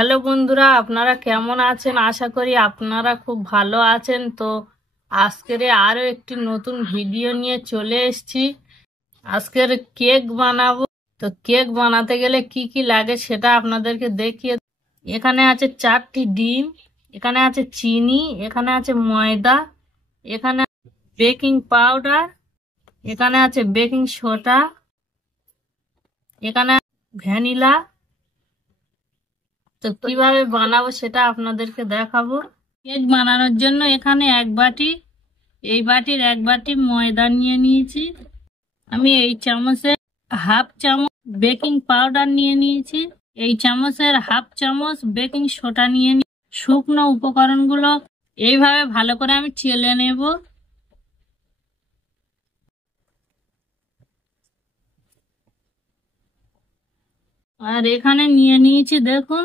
Hello বন্ধুরা, আপনারা কেমন আছেন? আশা করি আপনারা খুব ভালো আছেন। তো আজকের আরো একটি নতুন ভিডিও নিয়ে চলে এসেছি। আজকের কেক বানাবো। তো কেক বানাতে গেলে কি কি লাগে সেটা আপনাদেরকে দেখিয়ে। এখানে আছে 4টি ডিম, এখানে আছে চিনি, এখানে আছে ময়দা, এখানে বেকিং পাউডার, এখানে আছে বেকিং সোডা, এখানে ভ্যানিলা। তো কিভাবে বানাবো সেটা আপনাদেরকে দেখাবো। কেক বানানোর জন্য এখানে এই বাটির 1 বাটি ময়দা নিয়ে নিয়েছি। আমি এই চামচে হাফ চামচ বেকিং পাউডার নিয়ে নিয়েছি। এই চামচের হাফ চামচ বেকিং সোডা নিয়ে নিই। শুকনো উপকরণগুলো এইভাবে ভালো করে আমি চেলে নেব। আর এখানে নিয়ে নিয়েছি, দেখুন,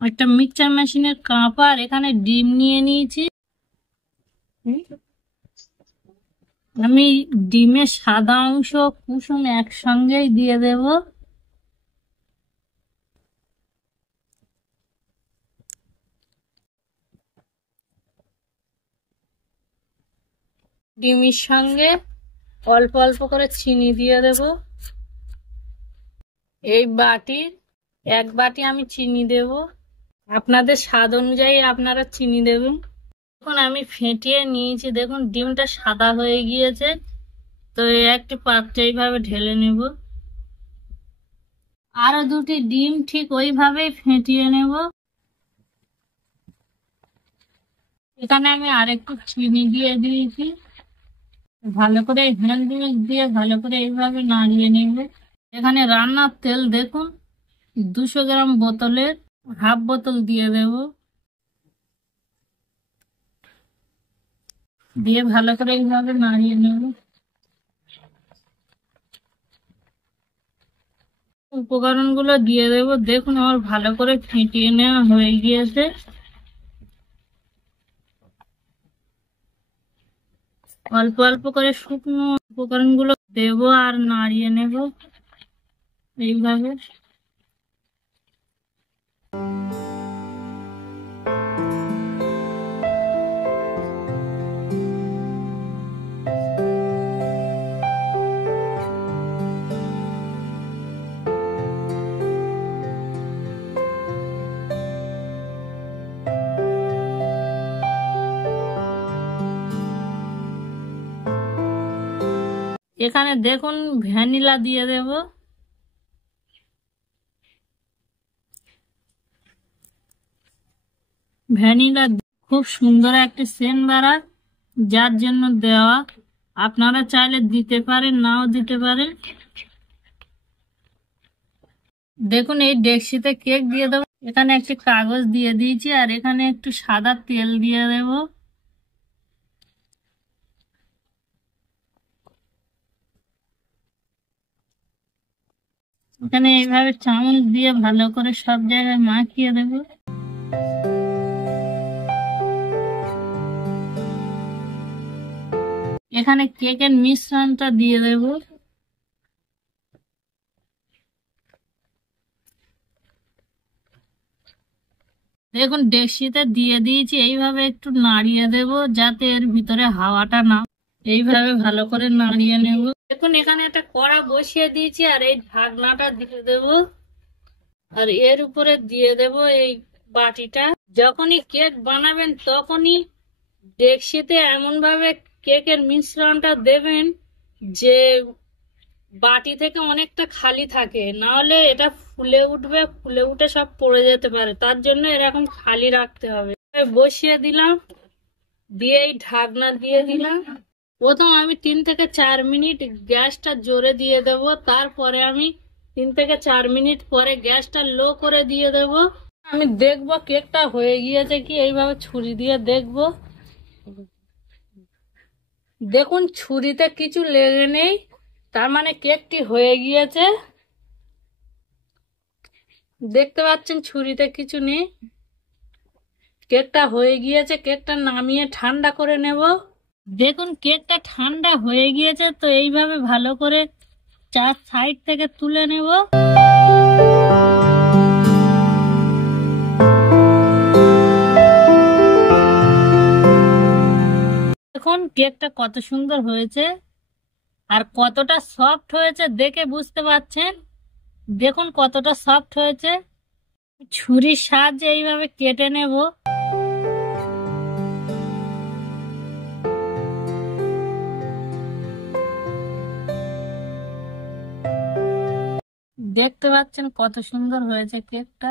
একটা মিক্সচার মেশিনের কাপ। আর এখানে ডিম নিয়ে নিয়েছি। আমি ডিমের সাদা অংশ কুসুম একসঙ্গেই দিয়ে দেব। ডিমের সঙ্গে অল্প অল্প করে চিনি দিয়ে দেব। এই বাটির 1 বাটি আমি চিনি দেব। আপনাদের স্বাদ অনুযায়ী আপনারা চিনি দেবেন। এখন আমি ফেটিয়ে নিয়েছি, দেখুন ডিমটা সাদা হয়ে গিয়েছে। তো একটি পাত্রে এইভাবে ঢেলে নেব। আরো 2টি ডিম ঠিক ওইভাবেই ফেটিয়ে নেব। এখানে আমি আরেকটু চিনি দিয়ে দিয়েছি। ভালো করে হ্যান্ড দিয়ে ভালো করে এইভাবে নাড়িয়ে নেব। এখানে রান্নার তেল দেখুন 200 গ্রাম বোতলের হাফ বোতল দিয়ে দেব। দিয়ে ভালো করে এইভাবে নাড়িয়ে নেব। উপকরণগুলো দিয়ে দেব। দেখুন আমার ভালো করে ফেটিয়ে নেওয়া হয়ে গিয়েছে। অল্প অল্প করে শুকনো উপকরণগুলো দেব আর নাড়িয়ে নেব এইভাবে। এখানে দেখুন ভ্যানিলা দিয়ে দেব। ভ্যানিলা খুব সুন্দর একটা সেন্ট বাড়ায়, যার জন্য দেওয়া। আপনারা চাইলে দিতে পারেন, নাও দিতে পারেন। দেখুন এই ডেকচিতে কেক দিয়ে দেবো। এখানে একটি কাগজ দিয়ে দিয়েছি আর এখানে একটু সাদা তেল দিয়ে দেব। এখানে এইভাবে চামচ দিয়ে ভালো করে সব জায়গায় মাখিয়ে দেব। এখানে কেকের মিশ্রণটা দিয়ে দেব। দেখুন ডেকচিতে দিয়ে দিয়েছি। এইভাবে একটু নাড়িয়ে দেব যাতে এর ভিতরে হাওয়াটা না। এইভাবে ভালো করে নাড়িয়ে নেব। দেখুন এখানে একটা কড়া বসিয়ে দিয়েছি আর এই ঢাকনাটা দিয়ে দেব। আর এর উপরে দিয়ে দেব এই বাটিটা। যখনই কেক বানাবেন তখনই ডেকচিতে এমন ভাবে কেকের মিশ্রণটা দেবেন যে বাটি থেকে অনেকটা খালি থাকে, না হলে এটা ফুলে উঠবে, ফুলে উঠে সব পড়ে যেতে পারে। তার জন্য এরকম খালি রাখতে হবে। বসিয়ে দিলাম, দিয়ে এই ঢাকনা দিয়ে দিলাম। প্রথম আমি 3 থেকে 4 মিনিট গ্যাসটা জোরে দিয়ে দেব। তারপরে আমি 3 থেকে 4 মিনিট পরে গ্যাসটা লো করে দিয়ে দেব। আমি দেখবো কেকটা হয়ে গিয়েছে কি, এইভাবে ছুরি দিয়ে দেখব। দেখুন ছুরিতে কিছু লেগে নেই, তার মানে কেকটি হয়ে গিয়েছে। দেখতে পাচ্ছেন ছুরিতে কিছু নেই। কেকটা হয়ে গিয়েছে। কেকটা নামিয়ে ঠান্ডা করে নেব। দেখুন কেকটা ঠান্ডা হয়ে গিয়েছে। তো এইভাবে ভালো করে 4 সাইড থেকে তুলে নেব। কেকটা কত সুন্দর হয়েছে আর কতটা সফট হয়েছে দেখে বুঝতে পারছেন। দেখুন কতটা সফট হয়েছে। ছুরির সাহায্যে এইভাবে কেটে নেব। দেখতে পাচ্ছেন কত সুন্দর হয়েছে কেকটা।